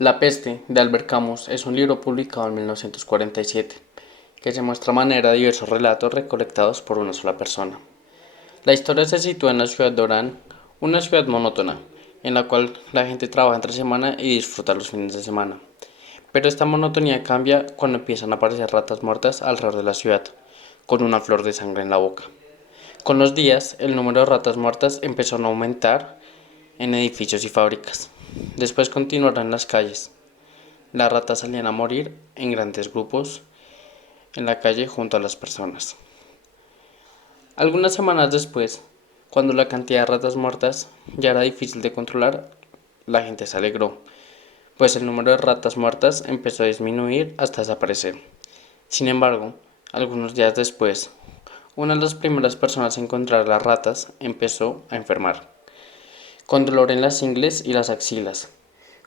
La peste, de Albert Camus, es un libro publicado en 1947, que se muestra a manera de diversos relatos recolectados por una sola persona. La historia se sitúa en la ciudad de Orán, una ciudad monótona, en la cual la gente trabaja entre semana y disfruta los fines de semana. Pero esta monotonía cambia cuando empiezan a aparecer ratas muertas alrededor de la ciudad, con una flor de sangre en la boca. Con los días, el número de ratas muertas empezó a aumentar en edificios y fábricas. Después continuaron en las calles. Las ratas salían a morir en grandes grupos en la calle junto a las personas. Algunas semanas después, cuando la cantidad de ratas muertas ya era difícil de controlar, la gente se alegró, pues el número de ratas muertas empezó a disminuir hasta desaparecer. Sin embargo, algunos días después, una de las primeras personas a encontrar las ratas empezó a enfermar, con dolor en las ingles y las axilas.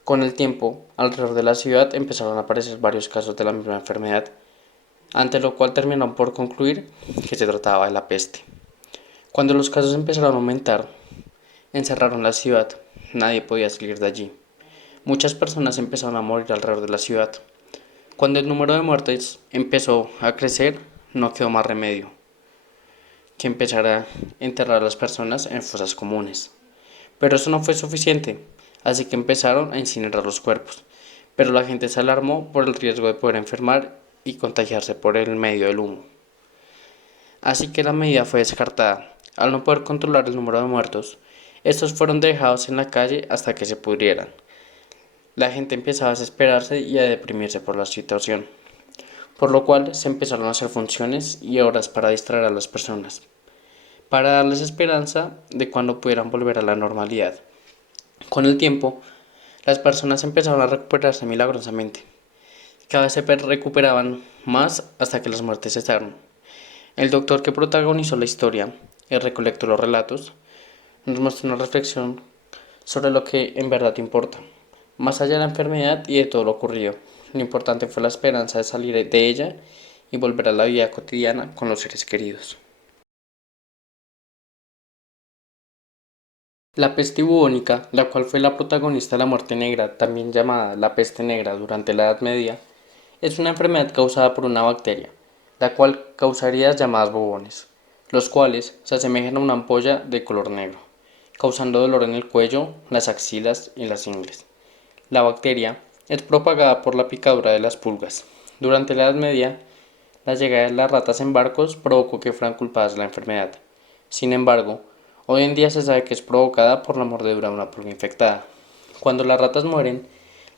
Con el tiempo, alrededor de la ciudad empezaron a aparecer varios casos de la misma enfermedad, ante lo cual terminaron por concluir que se trataba de la peste. Cuando los casos empezaron a aumentar, encerraron la ciudad, nadie podía salir de allí. Muchas personas empezaron a morir alrededor de la ciudad. Cuando el número de muertes empezó a crecer, no quedó más remedio que empezar a enterrar a las personas en fosas comunes. Pero eso no fue suficiente, así que empezaron a incinerar los cuerpos. Pero la gente se alarmó por el riesgo de poder enfermar y contagiarse por el medio del humo. Así que la medida fue descartada. Al no poder controlar el número de muertos, estos fueron dejados en la calle hasta que se pudrieran. La gente empezaba a desesperarse y a deprimirse por la situación, por lo cual se empezaron a hacer funciones y horas para distraer a las personas, para darles esperanza de cuando pudieran volver a la normalidad. Con el tiempo, las personas empezaron a recuperarse milagrosamente. Cada vez se recuperaban más hasta que las muertes cesaron. El doctor que protagonizó la historia y recolectó los relatos nos muestra una reflexión sobre lo que en verdad importa. Más allá de la enfermedad y de todo lo ocurrido, lo importante fue la esperanza de salir de ella y volver a la vida cotidiana con los seres queridos. La peste bubónica, la cual fue la protagonista de la muerte negra, también llamada la peste negra durante la Edad Media, es una enfermedad causada por una bacteria, la cual causa heridas llamadas bubones, los cuales se asemejan a una ampolla de color negro, causando dolor en el cuello, las axilas y las ingles. La bacteria es propagada por la picadura de las pulgas. Durante la Edad Media, la llegada de las ratas en barcos provocó que fueran culpadas de la enfermedad. Sin embargo, hoy en día se sabe que es provocada por la mordedura de una pulga infectada. Cuando las ratas mueren,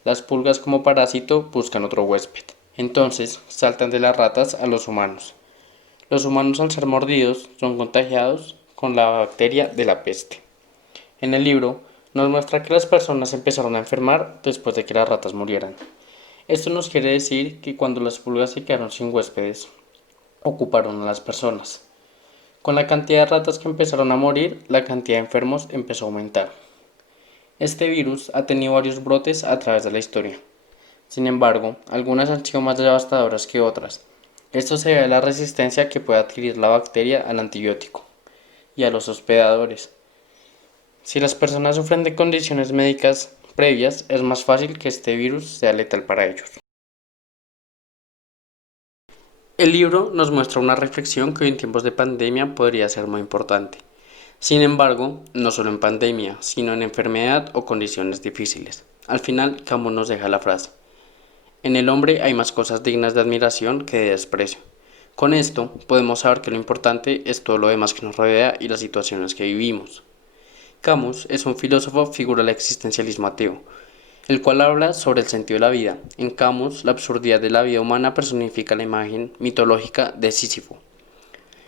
las pulgas como parásito buscan otro huésped. Entonces saltan de las ratas a los humanos. Los humanos, al ser mordidos, son contagiados con la bacteria de la peste. En el libro nos muestra que las personas empezaron a enfermar después de que las ratas murieran. Esto nos quiere decir que cuando las pulgas se quedaron sin huéspedes, ocuparon a las personas. Con la cantidad de ratas que empezaron a morir, la cantidad de enfermos empezó a aumentar. Este virus ha tenido varios brotes a través de la historia. Sin embargo, algunas han sido más devastadoras que otras. Esto se debe a la resistencia que puede adquirir la bacteria al antibiótico y a los hospedadores. Si las personas sufren de condiciones médicas previas, es más fácil que este virus sea letal para ellos. El libro nos muestra una reflexión que hoy en tiempos de pandemia podría ser muy importante. Sin embargo, no solo en pandemia, sino en enfermedad o condiciones difíciles. Al final, Camus nos deja la frase: en el hombre hay más cosas dignas de admiración que de desprecio. Con esto, podemos saber que lo importante es todo lo demás que nos rodea y las situaciones que vivimos. Camus es un filósofo figura del existencialismo ateo, el cual habla sobre el sentido de la vida. En Camus, la absurdidad de la vida humana personifica la imagen mitológica de Sísifo.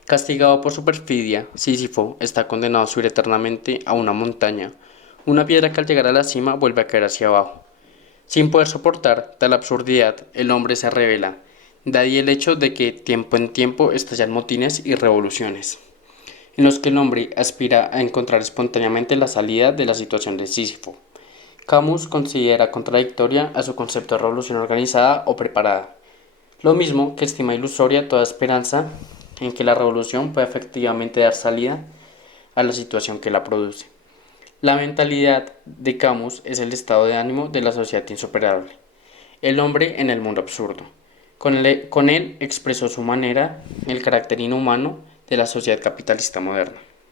Castigado por su perfidia, Sísifo está condenado a subir eternamente a una montaña, una piedra que al llegar a la cima vuelve a caer hacia abajo. Sin poder soportar tal absurdidad, el hombre se rebela. De ahí el hecho de que tiempo en tiempo estallan motines y revoluciones, en los que el hombre aspira a encontrar espontáneamente la salida de la situación de Sísifo. Camus considera contradictoria a su concepto de revolución organizada o preparada, lo mismo que estima ilusoria toda esperanza en que la revolución pueda efectivamente dar salida a la situación que la produce. La mentalidad de Camus es el estado de ánimo de la sociedad insuperable, el hombre en el mundo absurdo. Con él expresó su manera el carácter inhumano de la sociedad capitalista moderna.